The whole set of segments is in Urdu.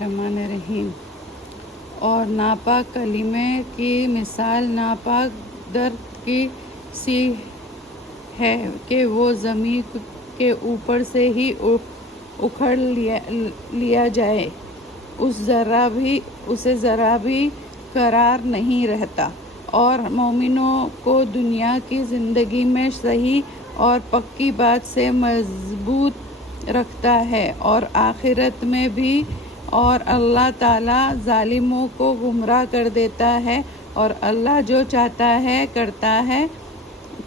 الرحمن الرحیم۔ اور ناپاک کلمے کی مثال ناپاک درخت کی سی ہے کہ وہ زمین کے اوپر سے ہی اکھڑ لیا جائے، اسے ذرا بھی قرار نہیں رہتا۔ اور مومنوں کو دنیا کی زندگی میں صحیح اور پکی بات سے مضبوط رکھتا ہے اور آخرت میں بھی۔ اور اللہ تعالیٰ ظالموں کو گمراہ کر دیتا ہے اور اللہ جو چاہتا ہے کرتا ہے۔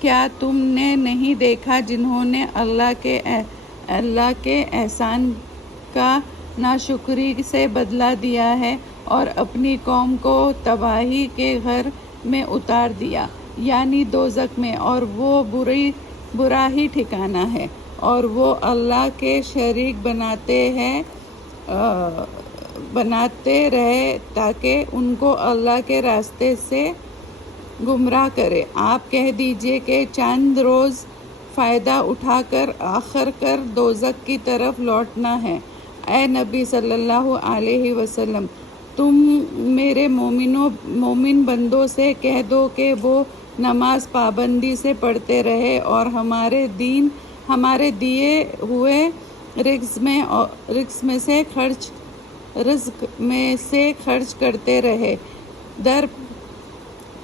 کیا تم نے نہیں دیکھا جنہوں نے اللہ کے احسان کا ناشکری سے بدلہ دیا ہے اور اپنی قوم کو تباہی کے گھر میں اتار دیا، یعنی دوزخ میں، اور وہ برا ہی ٹھکانہ ہے۔ اور وہ اللہ کے شریک بناتے رہے تاکہ ان کو اللہ کے راستے سے گمراہ کرے۔ آپ کہہ دیجئے کہ چند روز فائدہ اٹھا کر آخر کار دوزخ کی طرف لوٹنا ہے۔ اے نبی صلی اللہ علیہ وسلم، تم میرے مومن بندوں سے کہہ دو کہ وہ نماز پابندی سے پڑھتے رہے اور ہمارے دیے ہوئے رزق میں سے خرچ کرتے رہے، در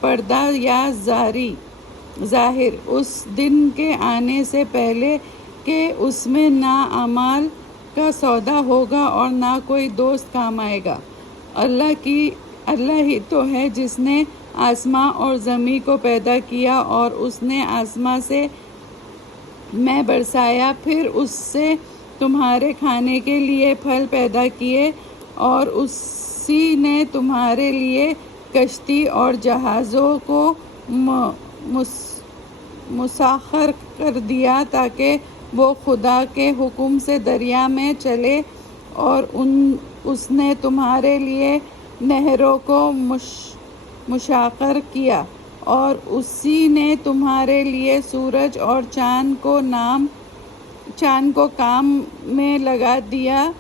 پردہ یا ظاہر، اس دن کے آنے سے پہلے کہ اس میں نہ اعمال کا سودا ہوگا اور نہ کوئی دوست کام آئے گا۔ اللہ ہی تو ہے جس نے آسماں اور زمین کو پیدا کیا اور اس نے آسماں سے مے برسایا، پھر اس سے تمہارے کھانے کے لیے پھل پیدا کیے، اور اسی نے تمہارے لیے کشتی اور جہازوں کو مسخر کر دیا تاکہ وہ خدا کے حکم سے دریا میں چلے، اور اس نے تمہارے لیے نہروں کو مسخر کیا، اور اسی نے تمہارے لیے سورج اور چاند کو کام میں لگا دیا،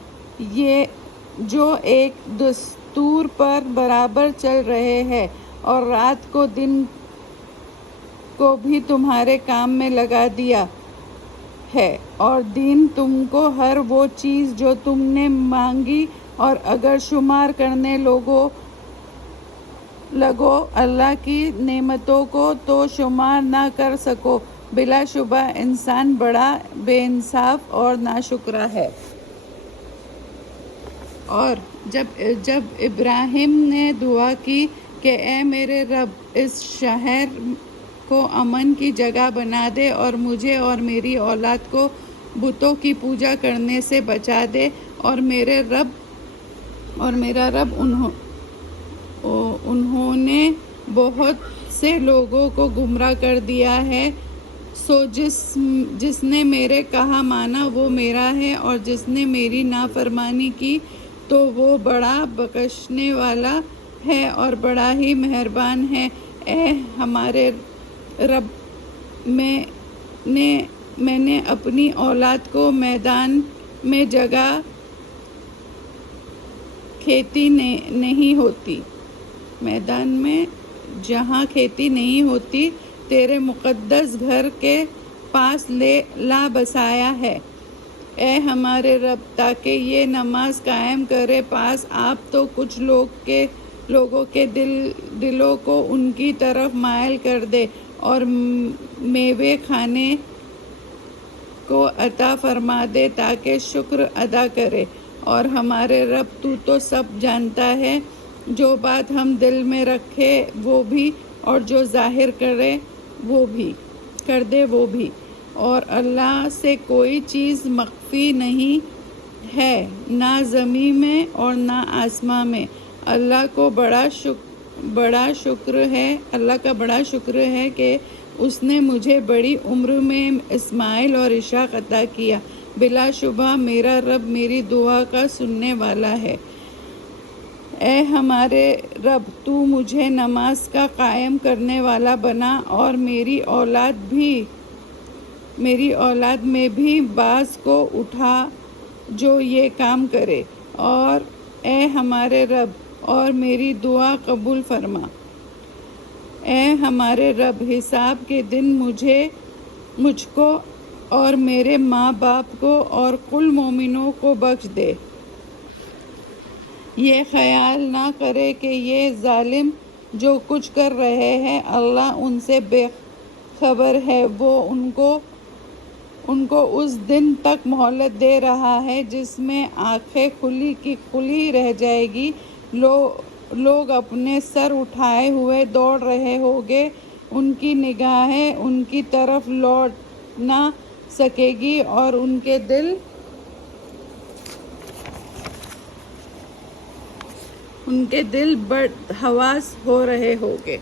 جو ایک دستور پر برابر چل رہے ہیں، اور رات کو دن کو بھی تمہارے کام میں لگا دیا ہے، اور دین تم کو ہر وہ چیز جو تم نے مانگی، اور اگر شمار کرنے لگو اللہ کی نعمتوں کو تو شمار نہ کر سکو۔ بلا شبہ انسان بڑا بے انصاف اور ناشکرا ہے۔ اور جب ابراہیم نے دعا کی کہ اے میرے رب، اس شہر کو امن کی جگہ بنا دے اور مجھے اور میری اولاد کو بتوں کی پوجا کرنے سے بچا دے، اور میرا رب انہوں نے بہت سے لوگوں کو گمراہ کر دیا ہے، سو جس نے میرے کہا مانا وہ میرا ہے، اور جس نے میری نافرمانی کی تو وہ بڑا بخشنے والا ہے اور بڑا ہی مہربان ہے۔ اے ہمارے رب، میں نے اپنی اولاد کو میدان میں جہاں کھیتی نہیں ہوتی تیرے مقدس گھر کے پاس لا بسایا ہے۔ اے ہمارے رب، تاکہ یہ نماز قائم کرے، پاس آپ تو کچھ لوگوں کے دلوں کو ان کی طرف مائل کر دے اور میوے کھانے کو عطا فرما دے تاکہ شکر ادا کرے۔ اور ہمارے رب، تو سب جانتا ہے، جو بات ہم دل میں رکھے وہ بھی اور جو ظاہر کر دے وہ بھی، اور اللہ سے کوئی چیز مخفی نہیں ہے، نہ زمین میں اور نہ آسمان میں۔ اللہ کا بڑا شکر ہے کہ اس نے مجھے بڑی عمر میں اسماعیل اور اسحاق عطا کیا۔ بلا شبہ میرا رب میری دعا کا سننے والا ہے۔ اے ہمارے رب، تو مجھے نماز کا قائم کرنے والا بنا، اور میری اولاد میں بھی بعض کو اٹھا جو یہ کام کرے، اور اے ہمارے رب اور میری دعا قبول فرما۔ اے ہمارے رب، حساب کے دن مجھ کو اور میرے ماں باپ کو اور کل مومنوں کو بخش دے۔ یہ خیال نہ کرے کہ یہ ظالم جو کچھ کر رہے ہیں اللہ ان سے بے خبر ہے۔ وہ ان کو اس دن تک مہلت دے رہا ہے جس میں آنکھیں کھلی کی کھلی رہ جائیں گی، لوگ اپنے سر اٹھائے ہوئے دوڑ رہے ہوں گے، ان کی نگاہیں ان کی طرف لوٹ نہ سکیں گی اور ان کے دل بدحواس ہو رہے ہوں گے۔